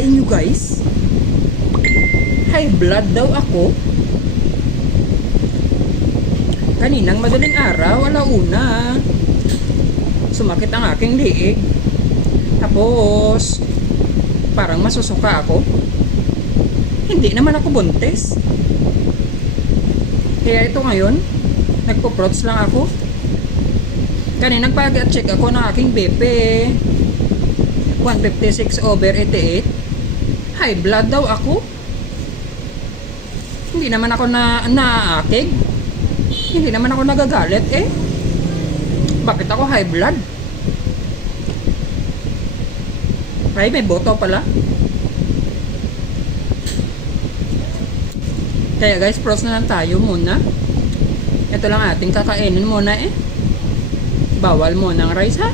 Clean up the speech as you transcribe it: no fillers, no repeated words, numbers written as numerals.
akalain nyo guys? High blood daw ako. Kaninang madaling araw, alauna, sumakit ang aking liig. Tapos, parang masusuka ako. Hindi naman ako buntis. Kaya ito ngayon, nagpo-prots lang ako. Kaninang pag-check ako ng aking BP, 156/88. High blood daw ako. Hindi naman ako naakig. Hindi naman ako nagagalit eh. Bakit ako high blood? Ay, may boto pala. Kaya guys, pros na lang tayo muna. Ito lang ating kakainin muna eh. Bawal muna ang rice ha.